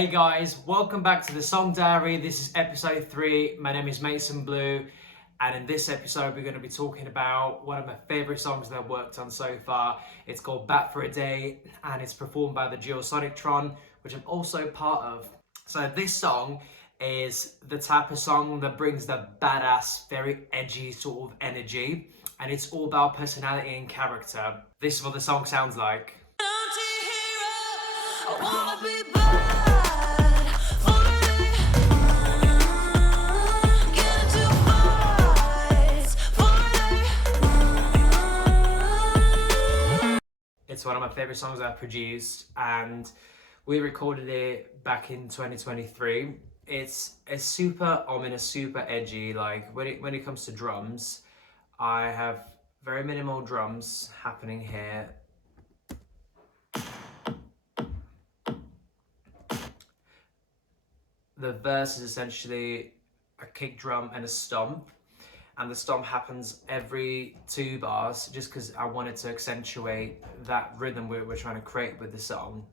Hey guys, welcome back to the Song Diary. This is episode 3. My name is Mason Blue, and in this episode we're going to be talking about one of my favourite songs that I've worked on so far. It's called Back for a Day, and it's performed by the duo Sonictron, which I'm also part of. So this song is the type of song that brings that badass, very edgy sort of energy, and it's all about personality and character. This is what the song sounds like. It's one of my favourite songs I've produced, and we recorded it back in 2023. It's a super ominous, super edgy. Like when it comes to drums, I have very minimal drums happening here. The verse is essentially a kick drum and a stomp, and the stomp happens every 2 bars just because I wanted to accentuate that rhythm we're trying to create with the song.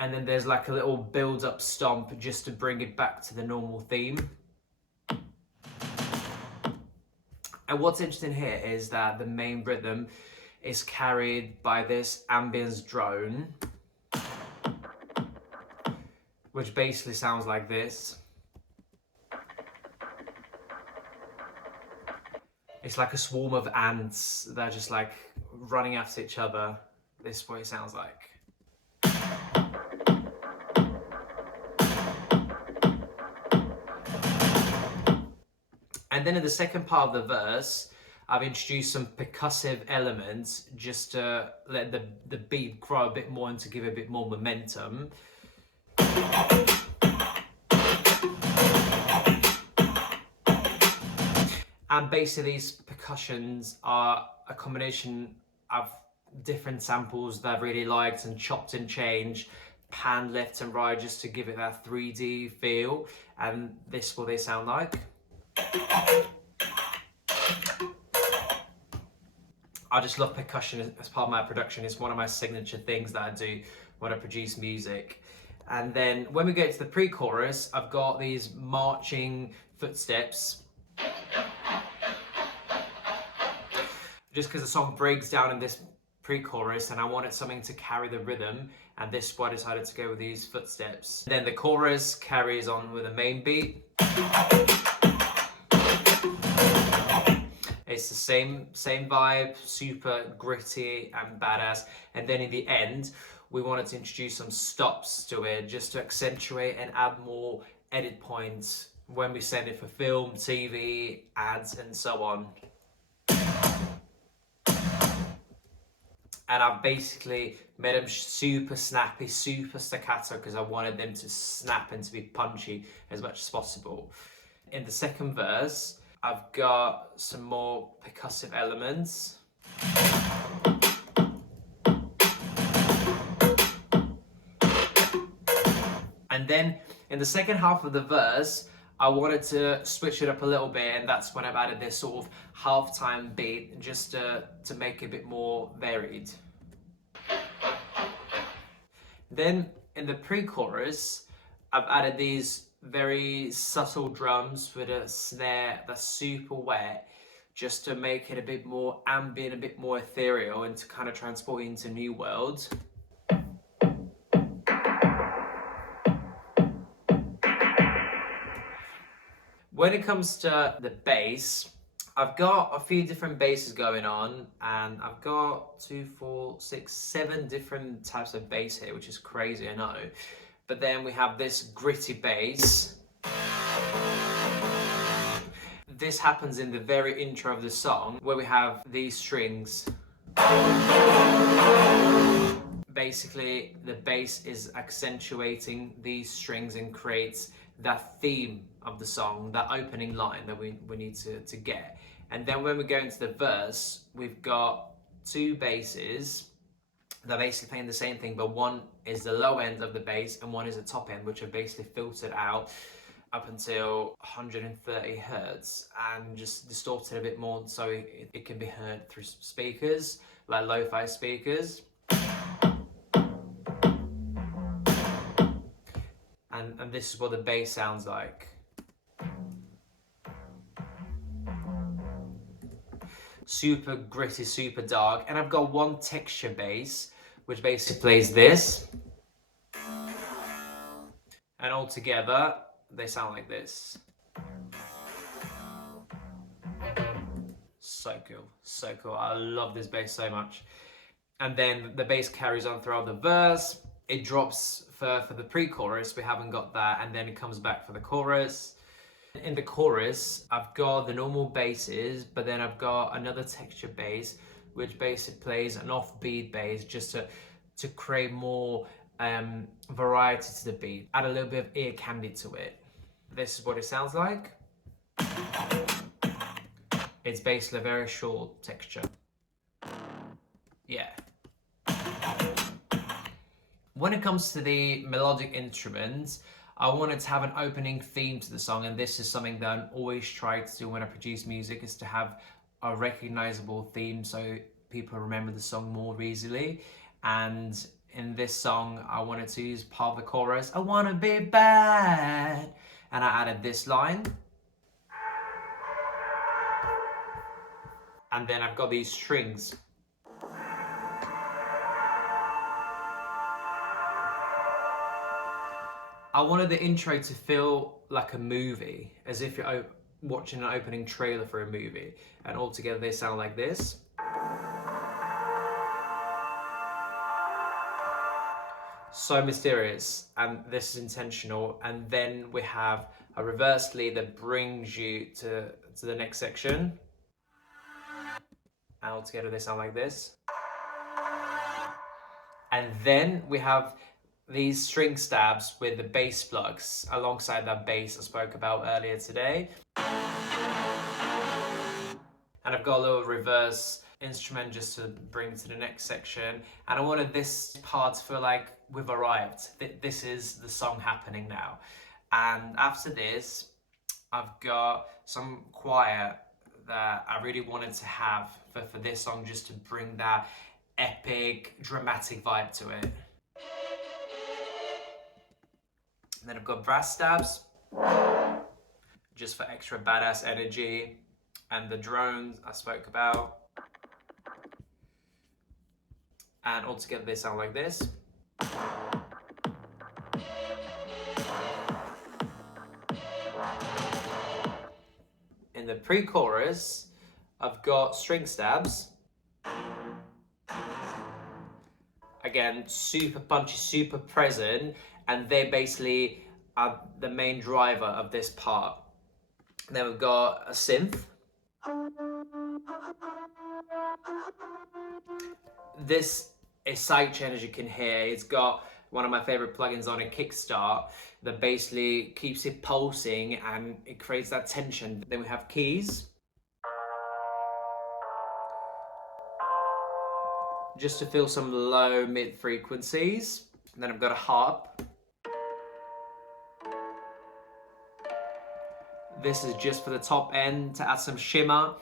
And then there's like a little build-up stomp just to bring it back to the normal theme. And what's interesting here is that the main rhythm is carried by this ambience drone, which basically sounds like this. It's like a swarm of ants that are just like running after each other. This is what it sounds like. And then in the second part of the verse, I've introduced some percussive elements just to let the beat grow a bit more and to give a bit more momentum. And basically these percussions are a combination of different samples that I've really liked and chopped and changed, panned left and right just to give it that 3D feel. And this is what they sound like. I just love percussion as part of my production. It's one of my signature things that I do when I produce music. And then when we get to the pre-chorus, I've got these marching footsteps. Just because the song breaks down in this pre-chorus and I wanted something to carry the rhythm, and this is why I decided to go with these footsteps. Then the chorus carries on with the main beat. It's the same vibe, super gritty and badass. And then in the end, we wanted to introduce some stops to it just to accentuate and add more edit points when we send it for film, TV, ads, and so on. And I've basically made them super snappy, super staccato because I wanted them to snap and to be punchy as much as possible. In the second verse, I've got some more percussive elements. And then in the second half of the verse, I wanted to switch it up a little bit, and that's when I've added this sort of halftime beat just to make it a bit more varied. Then in the pre-chorus, I've added these very subtle drums with a snare that's super wet just to make it a bit more ambient, a bit more ethereal, and to kind of transport you into a new world. When it comes to the bass, I've got a few different basses going on, and I've got 2, 4, 6, 7 different types of bass here, which is crazy, I know. But then we have this gritty bass. This happens in the very intro of the song, where we have these strings. Basically, the bass is accentuating these strings and creates that theme of the song, that opening line that we need to get. And then when we go into the verse, we've got 2 basses. They're basically playing the same thing, but one is the low end of the bass and one is the top end, which are basically filtered out up until 130 hertz and just distort it a bit more so it can be heard through speakers, like lo-fi speakers. And this is what the bass sounds like. Super gritty, super dark. And I've got one texture bass, which basically plays this. And all together, they sound like this. So cool, so cool. I love this bass so much. And then the bass carries on throughout the verse. It drops for the pre-chorus, we haven't got that, and then it comes back for the chorus. In the chorus, I've got the normal basses, but then I've got another texture bass, which basically plays an offbeat bass just to create more variety to the beat, add a little bit of ear candy to it. This is what it sounds like. It's basically a very short texture. Yeah. When it comes to the melodic instruments, I wanted to have an opening theme to the song, and this is something that I always try to do when I produce music, is to have a recognizable theme so people remember the song more easily. And in this song, I wanted to use part of the chorus, I wanna be bad, and I added this line. And then I've got these strings. I wanted the intro to feel like a movie, as if you're watching an opening trailer for a movie. And all together they sound like this. So mysterious, and this is intentional. And then we have a reverse lead that brings you to the next section. And all together they sound like this. And then we have these string stabs with the bass plugs alongside that bass I spoke about earlier today. And I've got a little reverse instrument just to bring to the next section. And I wanted this part to feel like we've arrived. This is the song happening now. And after this, I've got some choir that I really wanted to have for this song, just to bring that epic, dramatic vibe to it. And then I've got brass stabs, just for extra badass energy. And the drones I spoke about. And all together they sound like this. In the pre-chorus, I've got string stabs. Again, super punchy, super present, and they basically are the main driver of this part. Then we've got a synth. This is sidechain, as you can hear. It's got one of my favorite plugins on it, Kickstart, that basically keeps it pulsing and it creates that tension. Then we have keys. Just to feel some low mid frequencies. And then I've got a harp. This is just for the top end to add some shimmer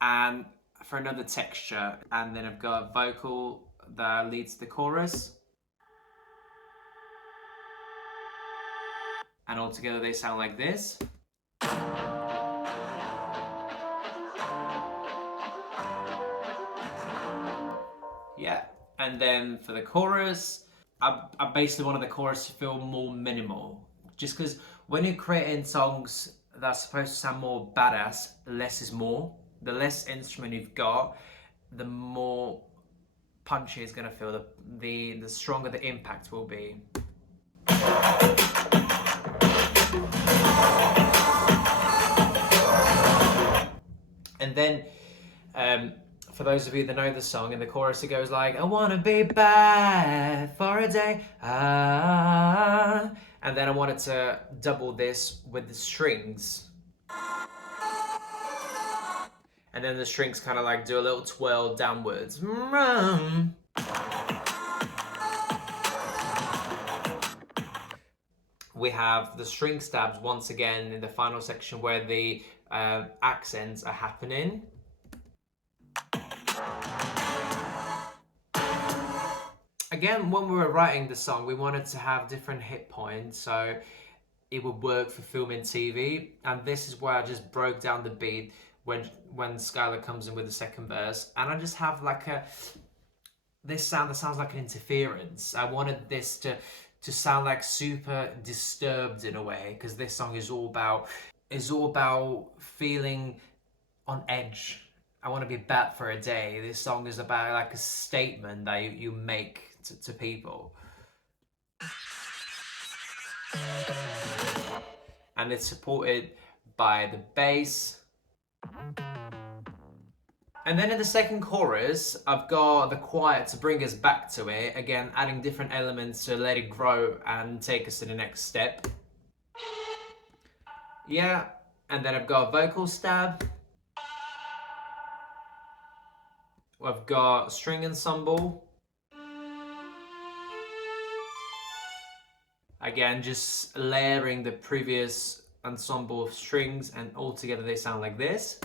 and for another texture. And then I've got a vocal that leads the chorus. And all together they sound like this. Yeah, and then for the chorus, I basically wanted the chorus to feel more minimal. Just because when you're creating songs that's supposed to sound more badass, less is more. The less instrument you've got, the more punchy it's gonna feel, the stronger the impact will be. And then, for those of you that know the song, in the chorus it goes like, I wanna be bad for a day, ah. And then I wanted to double this with the strings. And then the strings kind of like do a little twirl downwards. we have the string stabs once again in the final section where the accents are happening. Again, when we were writing the song, we wanted to have different hit points so it would work for film and TV. And this is where I just broke down the beat when Skylar comes in with the second verse, and I just have like this sound that sounds like an interference. I wanted this to sound like super disturbed in a way, because this song is all about feeling on edge. I want to be bat for a day. This song is about like a statement that you make to people. And it's supported by the bass. And then in the second chorus, I've got the choir to bring us back to it. Again, adding different elements to let it grow and take us to the next step. Yeah, and then I've got a vocal stab. I've got string ensemble. Again, just layering the previous ensemble of strings, and all together they sound like this.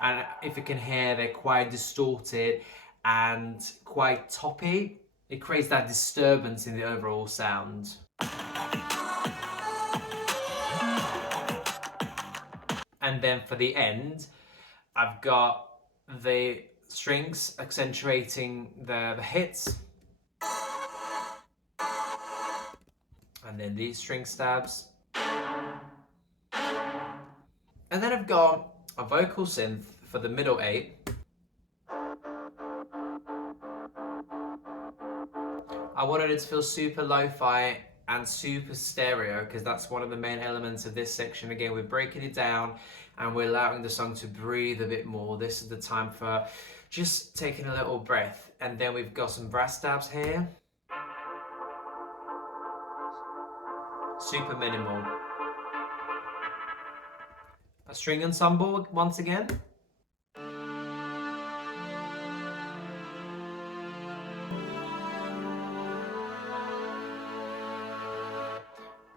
And if you can hear, they're quite distorted and quite toppy. It creates that disturbance in the overall sound. And then for the end, I've got the strings accentuating the hits. And then these string stabs. And then I've got a vocal synth for the middle 8. I wanted it to feel super lo-fi and super stereo, because that's one of the main elements of this section. Again, we're breaking it down and we're allowing the song to breathe a bit more. This is the time for just taking a little breath. And then we've got some brass stabs here. Super minimal. A string ensemble once again.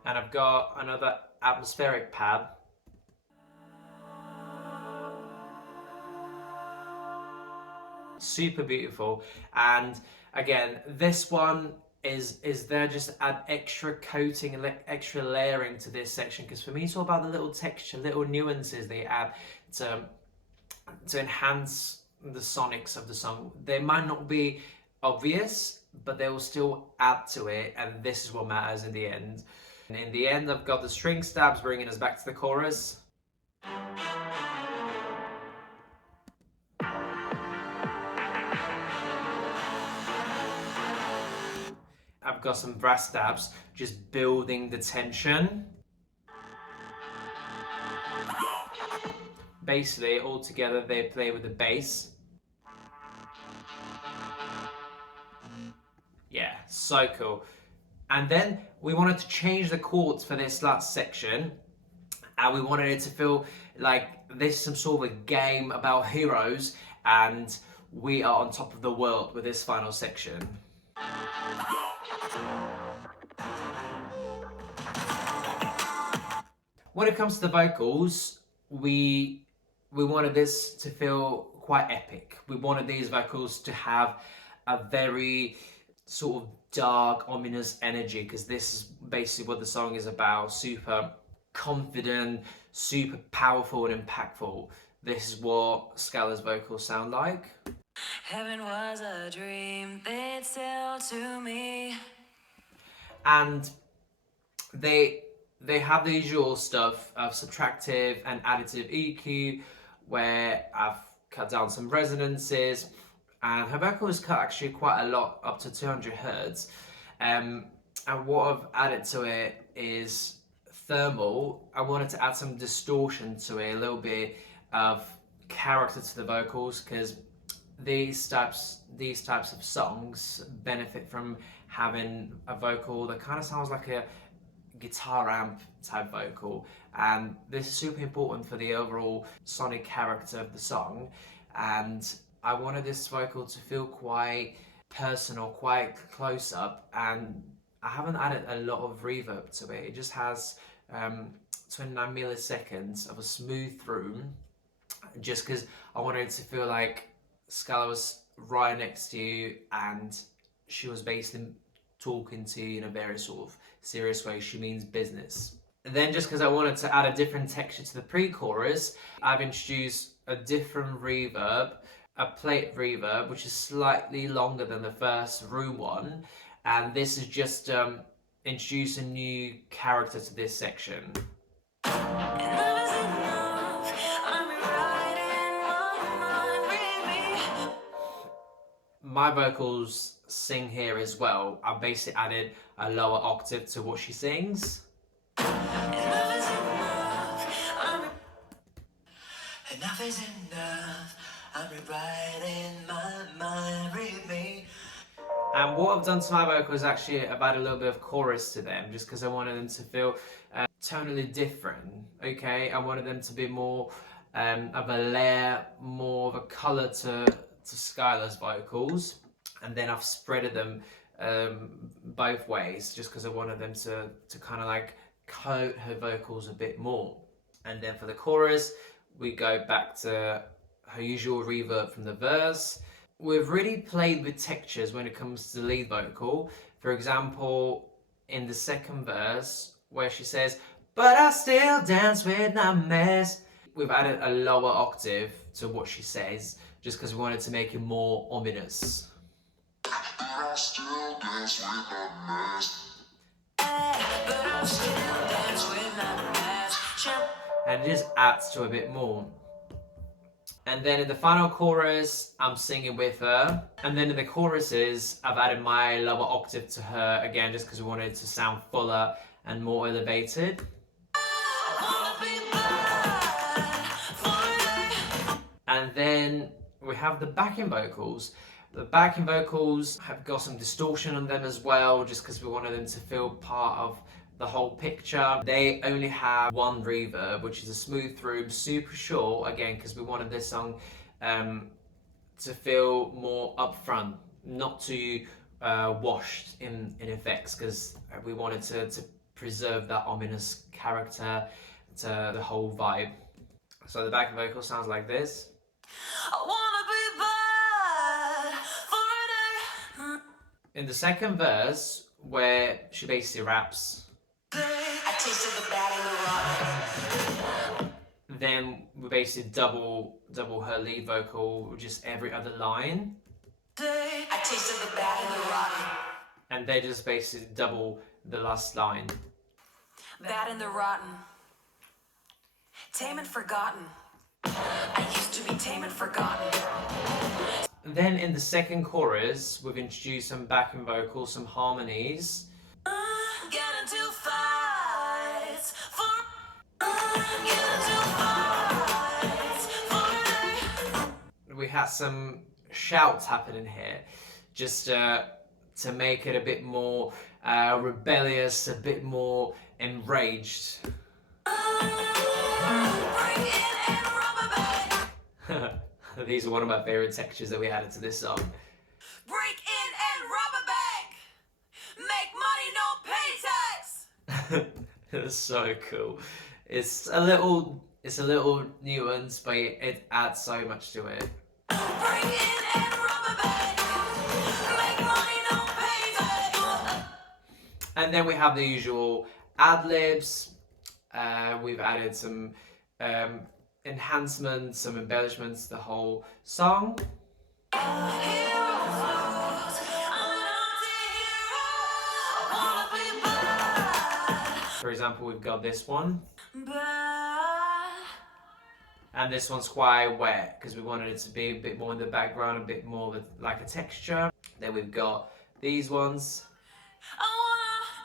And I've got another atmospheric pad. Super beautiful. And again, this one is there just add extra coating and extra layering to this section, because for me it's all about the little texture, little nuances they add to enhance the sonics of the song. They might not be obvious, but they will still add to it, and this is what matters in the end. And in the end, I've got the string stabs bringing us back to the chorus. I've got some brass stabs just building the tension. Basically, all together they play with the bass. Yeah, so cool. And then we wanted to change the chords for this last section, and we wanted it to feel like this is some sort of a game about heroes, and we are on top of the world with this final section. When it comes to the vocals, we wanted this to feel quite epic. We wanted these vocals to have a very sort of dark, ominous energy, because this is basically what the song is about. Super confident, super powerful and impactful. This is what Skylar's vocals sound like. Heaven was a dream they'd sell to me. And they have the usual stuff of subtractive and additive EQ, where I've cut down some resonances, and her vocal is cut actually quite a lot, up to 200 hertz. And what I've added to it is thermal. I wanted to add some distortion to it, a little bit of character to the vocals, because these types of songs benefit from having a vocal that kind of sounds like a guitar amp type vocal, and this is super important for the overall sonic character of the song. And I wanted this vocal to feel quite personal, quite close up, and I haven't added a lot of reverb to it. It just has 29 milliseconds of a smooth through, just because I wanted it to feel like Scala was right next to you and she was basically talking to you in a very sort of serious way. She means business. And then just because I wanted to add a different texture to the pre-chorus, I've introduced a different reverb, a plate reverb, which is slightly longer than the first room one. And this is just introduce a new character to this section. My vocals sing here as well. I've basically added a lower octave to what she sings. Enough is enough. I'm rewriting my mind, read me. And what I've done to my vocals is actually I've added a little bit of chorus to them, just because I wanted them to feel tonally different. Okay, I wanted them to be more of a layer, more of a color to Skylar's vocals, and then I've spreaded them both ways, just because I wanted them to kind of like coat her vocals a bit more. And then for the chorus, we go back to her usual reverb from the verse. We've really played with textures when it comes to the lead vocal. For example, in the second verse, where she says, "But I still dance with my mess," we've added a lower octave to what she says, just because we wanted to make it more ominous. But I still dance with my mess. But I still dance with my mess. And it just adds to a bit more. And then in the final chorus, I'm singing with her. And then in the choruses, I've added my lower octave to her again, just because we wanted it to sound fuller and more elevated. And then we have the backing vocals. The backing vocals have got some distortion on them as well, just because we wanted them to feel part of the whole picture. They only have one reverb, which is a smooth through, super short, again, because we wanted this song to feel more upfront, not too washed in effects, because we wanted to preserve that ominous character to the whole vibe. So the backing vocal sounds like this. I wanna be bad for a day. In the second verse, where she basically raps, I tasted the bad and the rotten. Then we basically double her lead vocal, just every other line. I tasted the bad and the rotten. And they just basically double the last line. Bad and the rotten. Tame and forgotten. I used to be tame and forgotten. Then in the second chorus, we've introduced some backing vocals, some harmonies. We had some shouts happening here, just to make it a bit more rebellious, a bit more enraged. These are one of my favorite textures that we added to this song. Break in and rob a bank, make money, no pay tax. It's so cool. It's a little nuanced, but it adds so much to it. Break in and rob a bank, make money, no pay tax. And then we have the usual ad-libs. We've added some enhancements, some embellishments to the whole song. For example, we've got this one. And this one's quite wet, because we wanted it to be a bit more in the background, a bit more like a texture. Then we've got these ones. I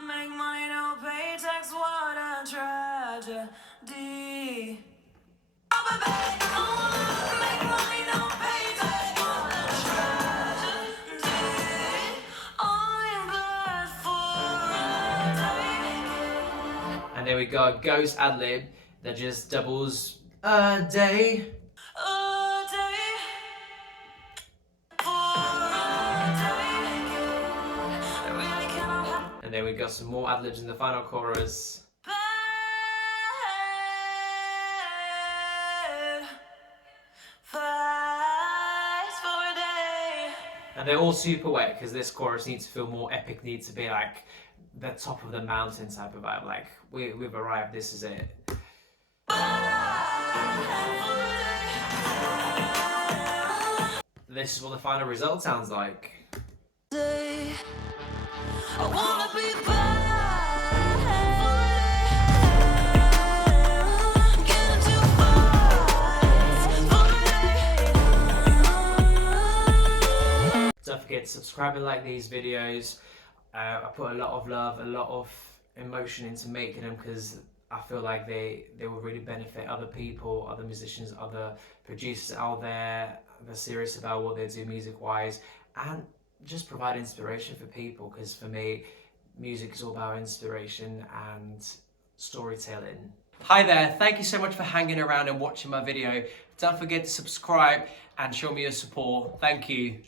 wanna make money, no pay tax, what a tragedy. And then we got a ghost ad-lib that just doubles a day. we got some more ad-libs in the final chorus. And they're all super wet because this chorus needs to feel more epic, needs to be like the top of the mountain type of vibe. Like, we've arrived, this is it. This is what the final result sounds like. Don't forget to subscribe and like these videos. I put a lot of love, a lot of emotion into making them because I feel like they will really benefit other people, other musicians, other producers out there. They're serious about what they do music-wise and just provide inspiration for people, because for me, music is all about inspiration and storytelling. Hi there, thank you so much for hanging around and watching my video. Don't forget to subscribe and show me your support. Thank you.